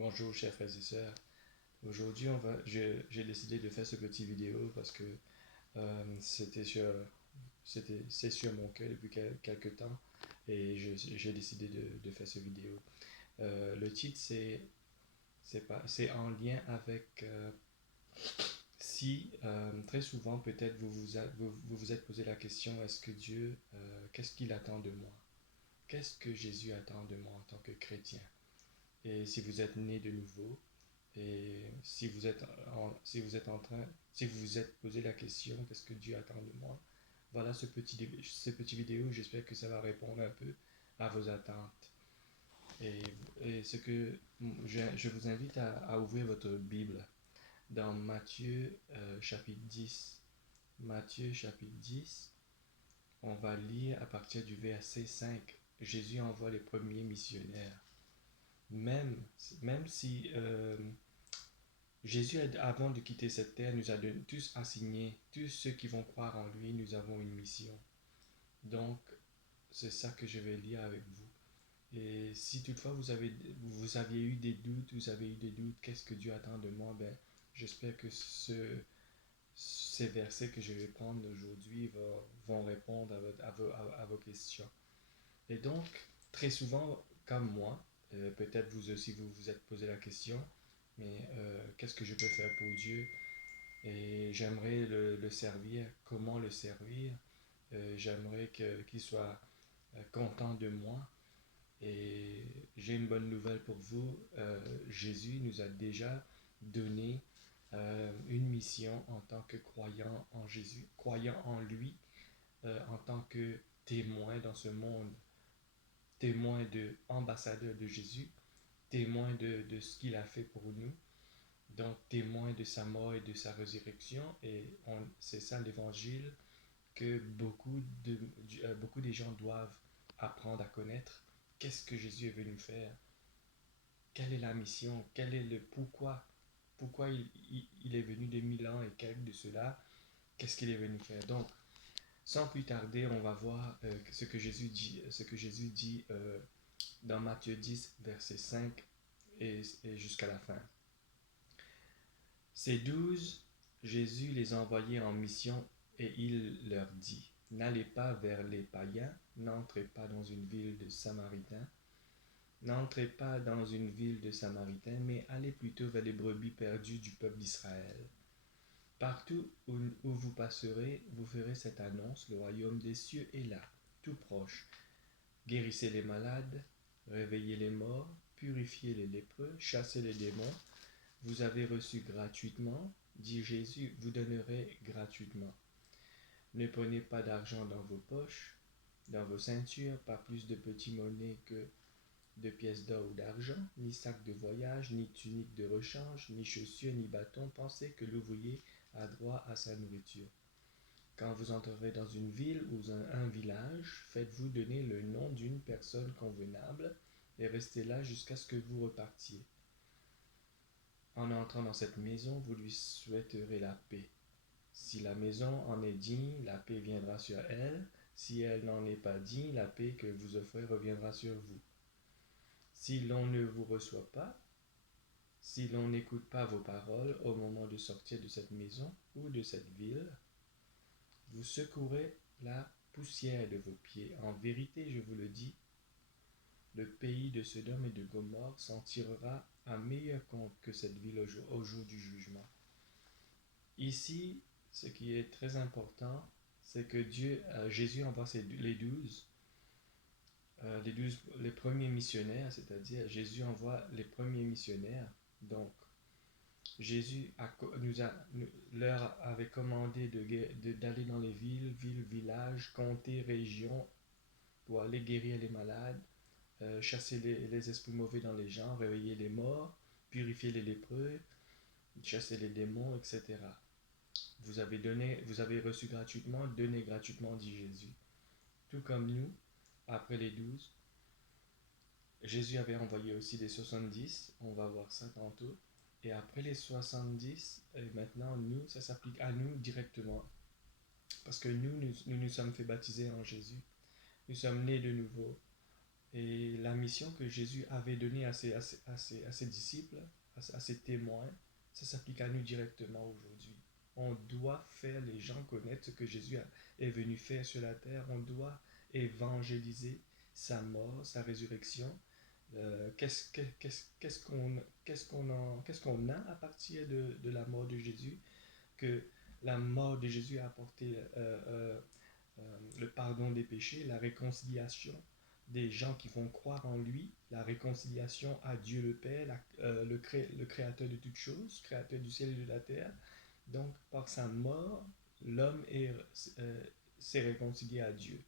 Bonjour chers frères et sœurs. Aujourd'hui, j'ai décidé de faire ce petit vidéo parce que c'est sur mon cœur depuis quelques temps et j'ai décidé de faire ce vidéo. Le titre c'est en lien avec si très souvent peut-être vous vous êtes posé la question, est-ce que Dieu, qu'est-ce qu'il attend de moi? Qu'est-ce que Jésus attend de moi en tant que chrétien? Et si vous êtes né de nouveau, et si vous vous êtes posé la question, qu'est-ce que Dieu attend de moi? Voilà ce petit vidéo, j'espère que ça va répondre un peu à vos attentes. Et, et ce que je vous invite à ouvrir votre Bible dans Matthieu chapitre 10. Matthieu chapitre 10, on va lire à partir du verset 5. Jésus envoie les premiers missionnaires. Même, même si Jésus, avant de quitter cette terre, nous a tous assignés, tous ceux qui vont croire en lui, nous avons une mission. Donc, c'est ça que je vais lire avec vous. Et si toutefois vous aviez eu des doutes, qu'est-ce que Dieu attend de moi? Ben, j'espère que ces versets que je vais prendre aujourd'hui vont répondre à vos questions. Et donc, très souvent, comme moi, peut-être vous aussi vous vous êtes posé la question, mais qu'est-ce que je peux faire pour Dieu? Et j'aimerais le servir. Comment le servir? J'aimerais qu'il soit content de moi. Et j'ai une bonne nouvelle pour vous. Jésus nous a déjà donné une mission en tant que croyant en Jésus, croyant en lui, en tant que témoin dans ce monde, témoin ambassadeur de Jésus, témoin de ce qu'il a fait pour nous, donc témoin de sa mort et de sa résurrection. Et c'est ça l'évangile que beaucoup de gens doivent apprendre à connaître. Qu'est-ce que Jésus est venu faire? Quelle est la mission? Quel est le pourquoi? Pourquoi il est venu 2000 ans et quelques de cela? Qu'est-ce qu'il est venu faire? Donc, sans plus tarder, on va voir ce que Jésus dit dans Matthieu 10, verset 5 et jusqu'à la fin. Ces 12, Jésus les envoyait en mission et il leur dit, n'allez pas vers les païens, n'entrez pas dans une ville de Samaritains, n'entrez pas dans une ville de Samaritains, mais allez plutôt vers les brebis perdues du peuple d'Israël. Partout où vous passerez, vous ferez cette annonce, le royaume des cieux est là, tout proche. Guérissez les malades, réveillez les morts, purifiez les lépreux, chassez les démons. Vous avez reçu gratuitement, dit Jésus, vous donnerez gratuitement. Ne prenez pas d'argent dans vos poches, dans vos ceintures, pas plus de petits monnaies que de pièces d'or ou d'argent, ni sac de voyage, ni tunique de rechange, ni chaussures, ni bâton. Pensez que l'ouvrier a droit à sa nourriture. Quand vous entrerez dans une ville ou un village, faites-vous donner le nom d'une personne convenable et restez là jusqu'à ce que vous repartiez. En entrant dans cette maison, vous lui souhaiterez la paix. Si la maison en est digne, la paix viendra sur elle. Si elle n'en est pas digne, la paix que vous offrez reviendra sur vous. Si l'on ne vous reçoit pas, si l'on n'écoute pas vos paroles au moment de sortir de cette maison ou de cette ville, vous secourez la poussière de vos pieds. En vérité, je vous le dis, le pays de Sodome et de Gomorrhe s'en tirera à meilleur compte que cette ville au jour du jugement. Ici, ce qui est très important, c'est que Jésus envoie les premiers missionnaires, c'est-à-dire Jésus envoie les premiers missionnaires. Donc, Jésus leur avait commandé d'aller dans les villes, villages, comtés, régions, pour aller guérir les malades, chasser les esprits mauvais dans les gens, réveiller les morts, purifier les lépreux, chasser les démons, etc. Vous avez reçu gratuitement, donnez gratuitement, dit Jésus. Tout comme nous, après les 12, Jésus avait envoyé aussi des 70, on va voir ça tantôt. Et après les 70, maintenant, nous, ça s'applique à nous directement. Parce que nous sommes fait baptiser en Jésus. Nous sommes nés de nouveau. Et la mission que Jésus avait donnée à ses disciples, à ses témoins, ça s'applique à nous directement aujourd'hui. On doit faire les gens connaître ce que est venu faire sur la terre. On doit évangéliser sa mort, sa résurrection. Qu'est-ce qu'on a à partir de la mort de Jésus? Que la mort de Jésus a apporté le pardon des péchés, la réconciliation des gens qui vont croire en lui, la réconciliation à Dieu le Père, le créateur de toutes choses, créateur du ciel et de la terre. Donc, par sa mort, l'homme s'est réconcilié à Dieu.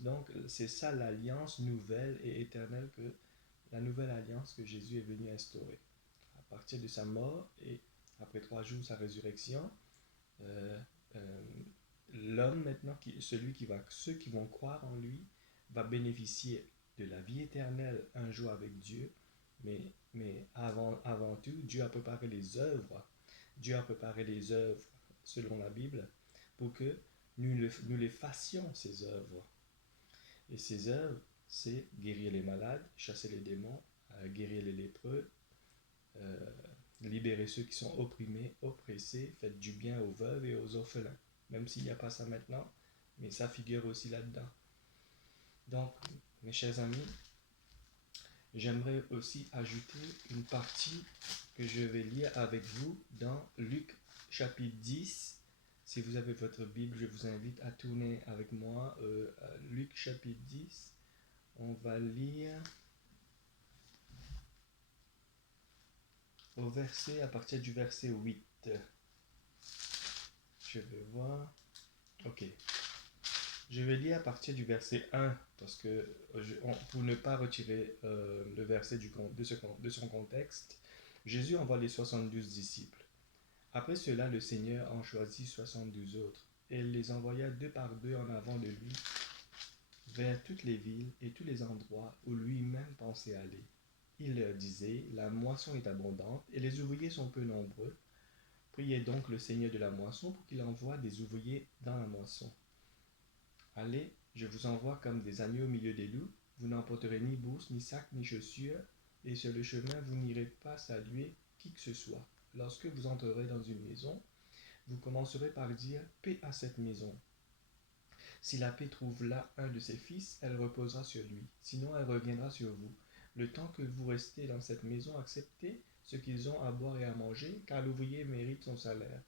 Donc, c'est ça l'alliance nouvelle et éternelle la nouvelle alliance que Jésus est venu instaurer. À partir de sa mort et après 3 jours, sa résurrection, euh, euh, l'homme maintenant, ceux qui vont croire en lui, va bénéficier de la vie éternelle un jour avec Dieu. Mais avant tout, Dieu a préparé les œuvres. Dieu a préparé les œuvres selon la Bible pour que nous les fassions, ces œuvres. Et ces œuvres, c'est guérir les malades, chasser les démons, guérir les lépreux, euh, libérer ceux qui sont opprimés, oppressés, faites du bien aux veuves et aux orphelins. Même s'il n'y a pas ça maintenant, mais ça figure aussi là-dedans. Donc, mes chers amis, j'aimerais aussi ajouter une partie que je vais lire avec vous dans Luc chapitre 10. Si vous avez votre Bible, je vous invite à tourner avec moi à Luc chapitre 10. On va lire à partir du verset 8. Je vais voir. Ok. Je vais lire à partir du verset 1, parce que pour ne pas retirer le verset de son contexte, Jésus envoie les 72 disciples. Après cela, le Seigneur en choisit 72 autres, et il les envoya deux par deux en avant de lui, vers toutes les villes et tous les endroits où lui-même pensait aller. Il leur disait, la moisson est abondante, et les ouvriers sont peu nombreux. Priez donc le Seigneur de la moisson pour qu'il envoie des ouvriers dans la moisson. Allez, je vous envoie comme des agneaux au milieu des loups. Vous n'emporterez ni bourse, ni sac, ni chaussures, et sur le chemin, vous n'irez pas saluer qui que ce soit. Lorsque vous entrerez dans une maison, vous commencerez par dire paix à cette maison. Si la paix trouve là un de ses fils, elle reposera sur lui. Sinon, elle reviendra sur vous. Le temps que vous restez dans cette maison, acceptez ce qu'ils ont à boire et à manger, car l'ouvrier mérite son salaire.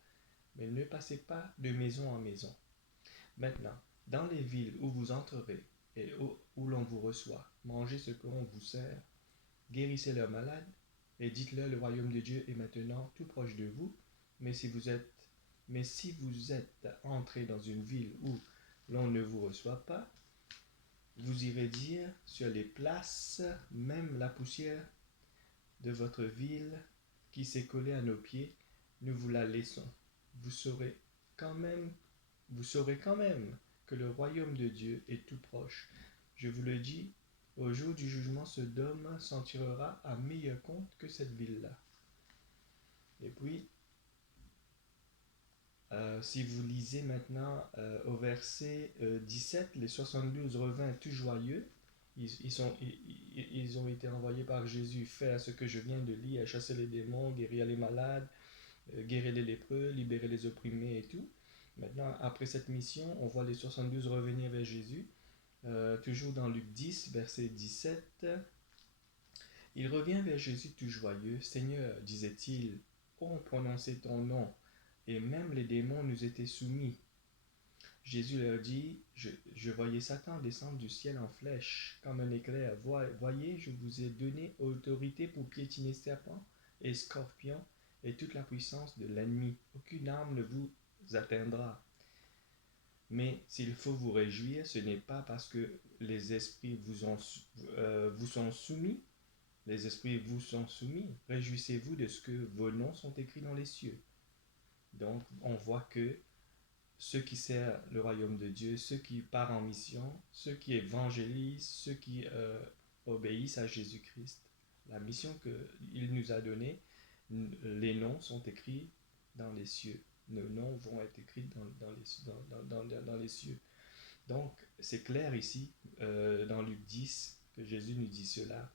Mais ne passez pas de maison en maison. Maintenant, dans les villes où vous entrerez et où l'on vous reçoit, mangez ce que l'on vous sert, guérissez leurs malades et dites-leur le royaume de Dieu est maintenant tout proche de vous. Mais si vous êtes entré dans une ville où l'on ne vous reçoit pas, vous irez dire sur les places, même la poussière de votre ville qui s'est collée à nos pieds, nous vous la laissons. Vous saurez quand même que le royaume de Dieu est tout proche. Je vous le dis, au jour du jugement, Sodome s'en tirera à meilleur compte que cette ville-là. Et puis, si vous lisez maintenant au verset 17, les 72 revinrent tout joyeux. Ils ont été envoyés par Jésus faire ce que je viens de lire, chasser les démons, guérir les malades, guérir les lépreux, libérer les opprimés et tout. Maintenant, après cette mission, on voit les 72 revenir vers Jésus. Toujours dans Luc 10, verset 17. Il revient vers Jésus tout joyeux. Seigneur, disait-il, on prononçait ton nom, et même les démons nous étaient soumis. Jésus leur dit, je voyais Satan descendre du ciel en flèche, comme un éclair. Voyez, je vous ai donné autorité pour piétiner serpents et scorpions et toute la puissance de l'ennemi. Aucune arme ne vous atteindra. Mais s'il faut vous réjouir, ce n'est pas parce que les esprits vous sont soumis. Les esprits vous sont soumis. Réjouissez-vous de ce que vos noms sont écrits dans les cieux. Donc, on voit que ceux qui servent le royaume de Dieu, ceux qui partent en mission, ceux qui évangélisent, ceux qui obéissent à Jésus-Christ, la mission qu'il nous a donnée, les noms sont écrits dans les cieux. Nos noms vont être écrits dans les cieux. Donc, c'est clair ici, dans Luc 10, que Jésus nous dit cela.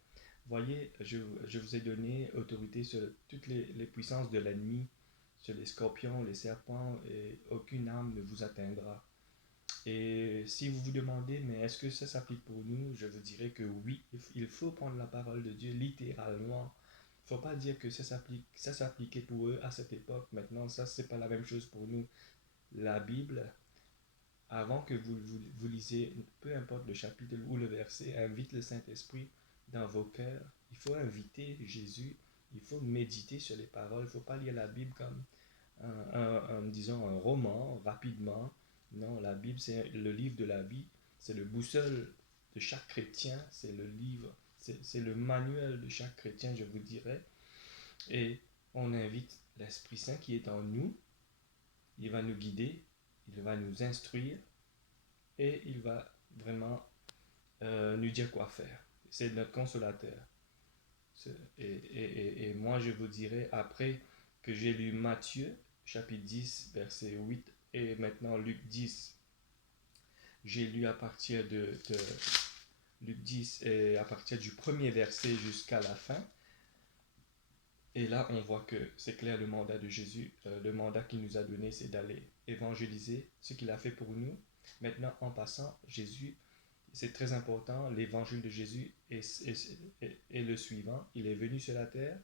Voyez, je vous ai donné autorité sur toutes les puissances de l'ennemi, sur les scorpions, les serpents, et aucune arme ne vous atteindra. Et si vous vous demandez, mais est-ce que ça s'applique pour nous? Je vous dirais que oui, il faut prendre la parole de Dieu littéralement. Il ne faut pas dire que ça s'appliquait pour eux à cette époque. Maintenant, ça, c'est pas la même chose pour nous. La Bible, avant que vous lisiez, peu importe le chapitre ou le verset, invite le Saint-Esprit dans vos cœurs. Il faut inviter Jésus. Il faut méditer sur les paroles. Il ne faut pas lire la Bible comme disons, un roman rapidement. Non, la Bible, c'est le livre de la vie. C'est le boussole de chaque chrétien. C'est le livre, c'est le manuel de chaque chrétien, je vous dirais. Et on invite l'Esprit Saint qui est en nous. Il va nous guider, il va nous instruire et il va vraiment nous dire quoi faire. C'est notre consolateur. Et moi, je vous dirais, après que j'ai lu Matthieu, chapitre 10, verset 8, et maintenant Luc 10, j'ai lu à partir de Luc 10, et à partir du premier verset jusqu'à la fin. Et là, on voit que c'est clair le mandat de Jésus. Le mandat qu'il nous a donné, c'est d'aller évangéliser ce qu'il a fait pour nous. Maintenant, en passant, Jésus, c'est très important, l'évangile de Jésus est le suivant. Il est venu sur la terre,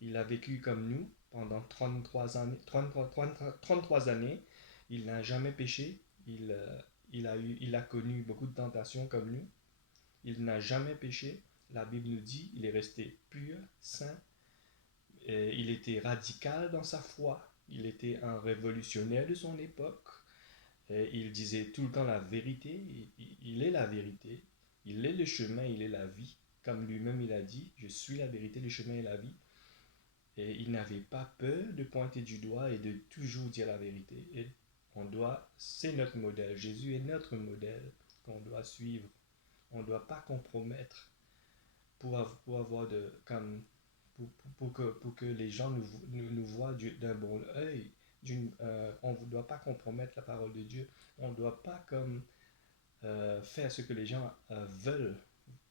il a vécu comme nous pendant 33 années. 33 années. Il n'a jamais péché. Il a connu beaucoup de tentations comme nous. Il n'a jamais péché. La Bible nous dit il est resté pur, saint. Il était radical dans sa foi. Il était un révolutionnaire de son époque. Il disait tout le temps la vérité. Il est la vérité. Il est le chemin, il est la vie. Comme lui-même il a dit, je suis la vérité, le chemin et la vie. Et il n'avait pas peur de pointer du doigt et de toujours dire la vérité. Et c'est notre modèle. Jésus est notre modèle qu'on doit suivre. On ne doit pas compromettre pour avoir pour que les gens nous voient d'un bon œil. On ne doit pas compromettre la parole de Dieu. On ne doit pas faire ce que les gens veulent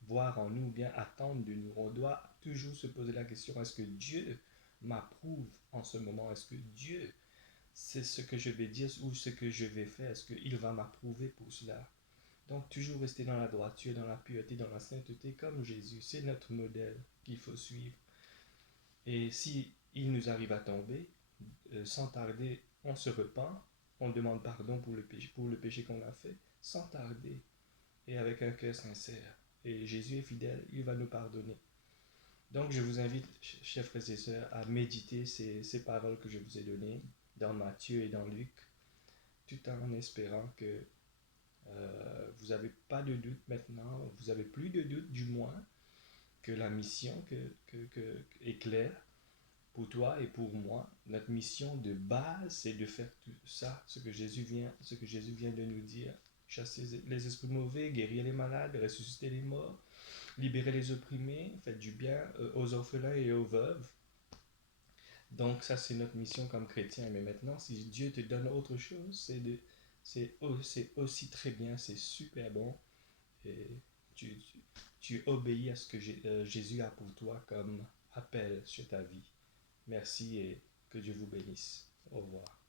voir en nous ou bien attendre de nous. On doit toujours se poser la question, est-ce que Dieu m'approuve en ce moment? Est-ce que Dieu sait ce que je vais dire ou ce que je vais faire? Est-ce qu'il va m'approuver pour cela? Donc toujours rester dans la droiture, dans la pureté, dans la sainteté comme Jésus. C'est notre modèle qu'il faut suivre. Et si il nous arrive à tomber, sans tarder, on se repent, on demande pardon pour le péché qu'on a fait, sans tarder et avec un cœur sincère. Et Jésus est fidèle, il va nous pardonner. Donc je vous invite, chers frères et sœurs, à méditer ces paroles que je vous ai données dans Matthieu et dans Luc, tout en espérant que vous n'avez pas de doute maintenant, vous n'avez plus de doute du moins, que la mission est claire pour toi et pour moi. Notre mission de base, c'est de faire tout ça, ce que Jésus vient de nous dire. Chasser les esprits mauvais, guérir les malades, ressusciter les morts, libérer les opprimés, faire du bien aux orphelins et aux veuves. Donc ça, c'est notre mission comme chrétien. Mais maintenant, si Dieu te donne autre chose, c'est aussi très bien, c'est super bon. Et tu obéis à ce que Jésus a pour toi comme appel sur ta vie. Merci et que Dieu vous bénisse. Au revoir.